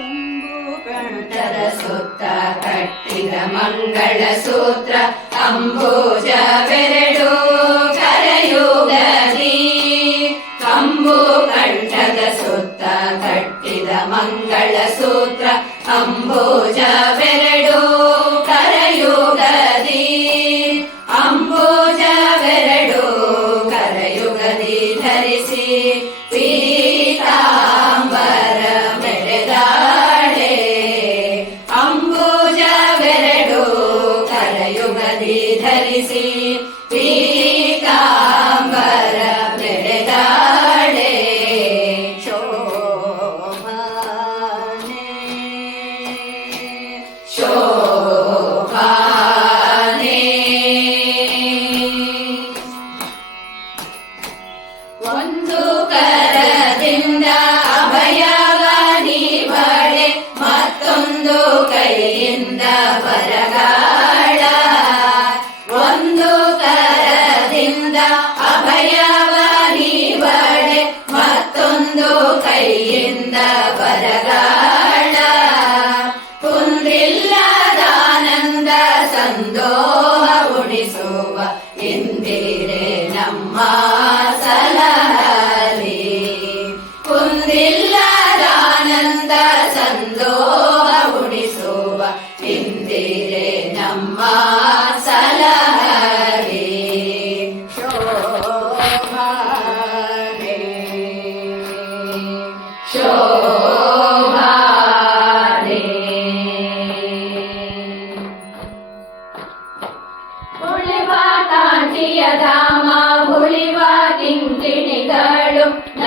म्बो कण्ठद सु कटिल मङ्गलसूत्र अम्भोज बेरडो करयोगी अम्बोकण्ठल सु कटिल मङ्गलसूत्र अम्बोज बेरडो करयोगदि अम्बोज बेरडो करयुगदि धे ಒಂದು ಕರದಿಂದ ಅಭಯವಾಡಿ ಮಾಡೆ ಮತ್ತೊಂದು ಕೈಯಿಂದ ಪರಗಾಡ ಒಂದು ಕರದಿಂದ ಅಭಯವಾಣಿ ಬಡ ಮತ್ತೊಂದು ಕೈಯಿಂದ ಪರಗಾಡ ತುಂಬಿಲ್ಲದ ಆನಂದ ಸಂದೋಹ ಉಳಿಸು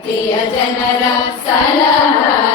प्रिया जनरा